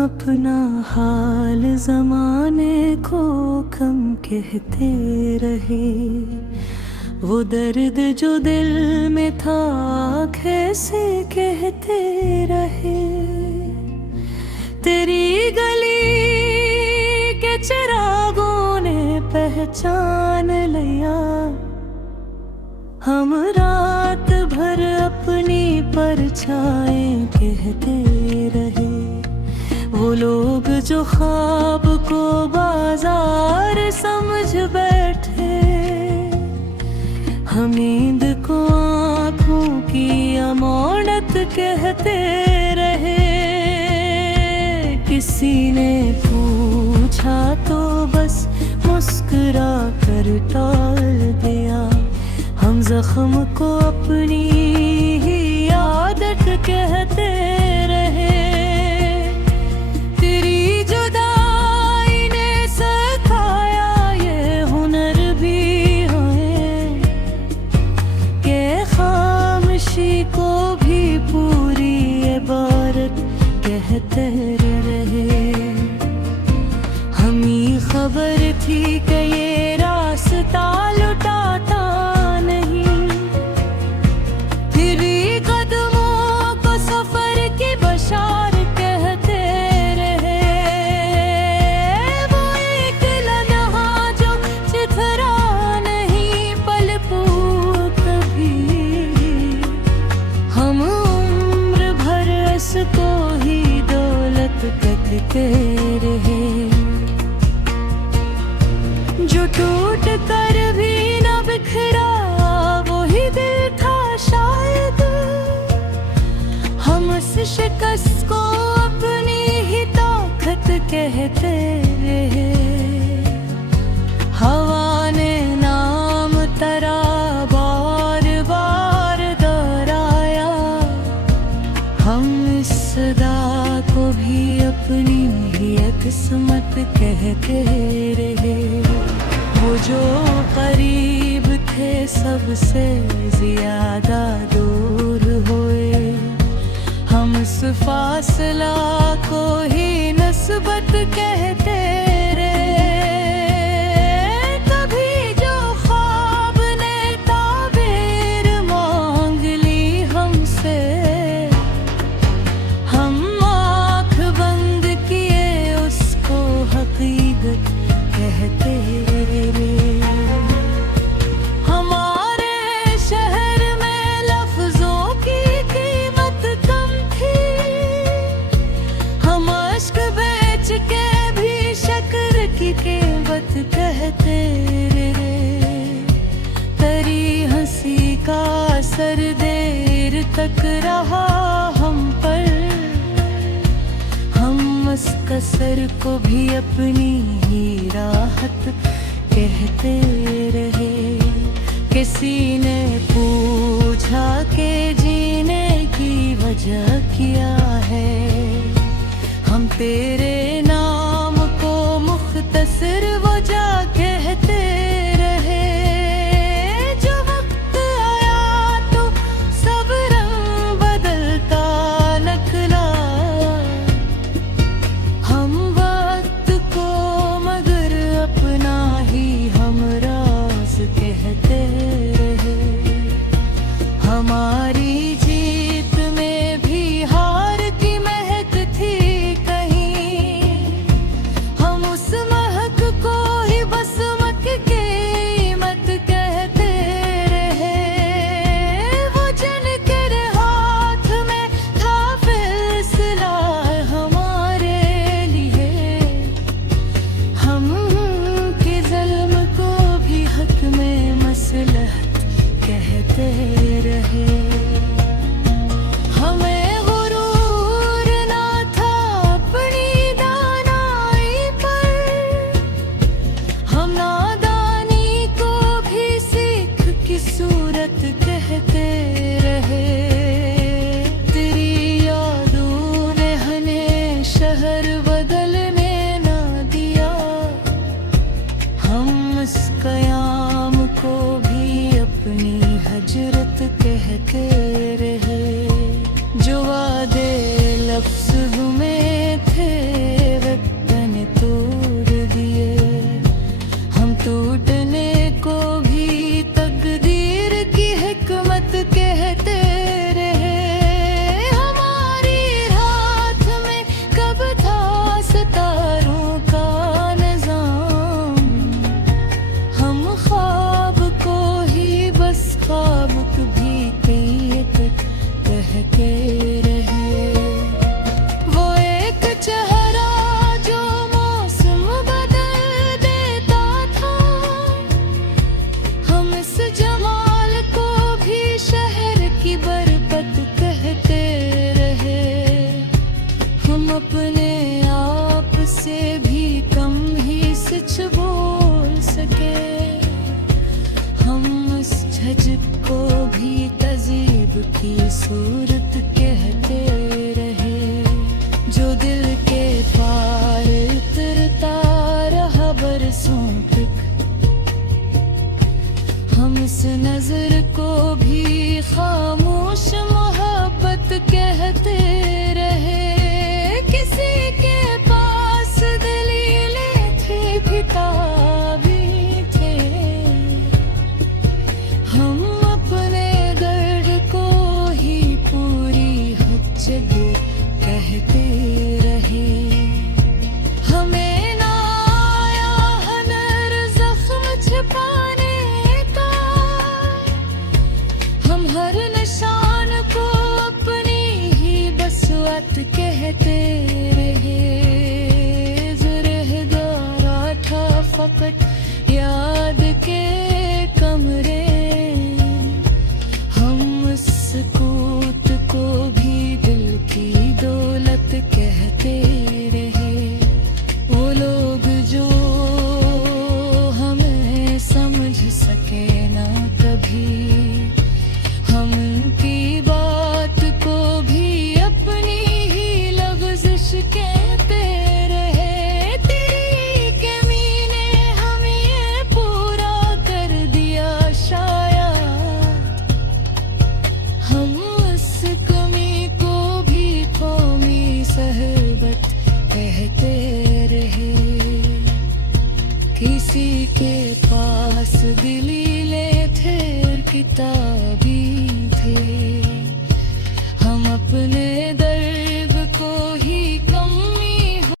अपना हाल ज़माने को कम कहते रहे। वो दर्द जो दिल में था कैसे कहते रहे। तेरी गली के चिरागों ने पहचान लिया। हम रात भर अपनी परछाएं कहते रहे। वो लोग जो ख्वाब को बाजार समझ बैठे, हम नींद को आँखों की अमानत कहते रहे। किसी ने पूछा तो बस मुस्कुरा कर टाल दिया। हम जख्म को अपनी ही आदत कहते रहे। तेरी जुदाई ने सिखाया ये हुनर भी है कि खामोशी को भी पूरी इबारत कहते रहे। हमें खबर थी कि ये रास्ता लुटाता नहीं, फिर भी कदमों को सफर की बशार कहते रहे। वो एक लम्हा जो चिथरा नहीं पलकों कभी। हम उम्र भर इसको ही दौलत कहते रहे। जो टूट कर भी न बिखरा वही दिल था शायद। हम इस शिकस्त को अपनी ही ताकत कहते रहे। हवा ने नाम तेरा बार बार दोहराया। हम इस सदा को भी अपनी ही किस्मत कहते रहे। वो जो करीब थे सबसे ज्यादा दूर हुए। हम इस फासला को ही नस्बत कहते रहे। कभी जो ख्वाब ने ताबीर मांग ली हमसे, हम आँख बंद किए उसको हकीकत कहते रहे। हमारे शहर में लफ्जों की कीमत कम थी। हम अश्क बेच के भी शक्र की कीमत कहते रहे। तेरी हंसी का असर देर तक रहा हम पर। हम उस कसर को भी अपनी ही राहत कहते रहे। किसी ने पूछा कि जीने की वजह क्या है। हम तेरे नाम को मुख्तसर वजह कहते रहे। जो वक्त आया तो सब रंग बदलता नकला। हम वक्त को मगर अपना ही हमराज कहते रहे। हमारी जीत में भी हार की महक थी कहीं। कहते रहे। किसी के पास दलीले थे और किताबी थे, हम अपने दर्द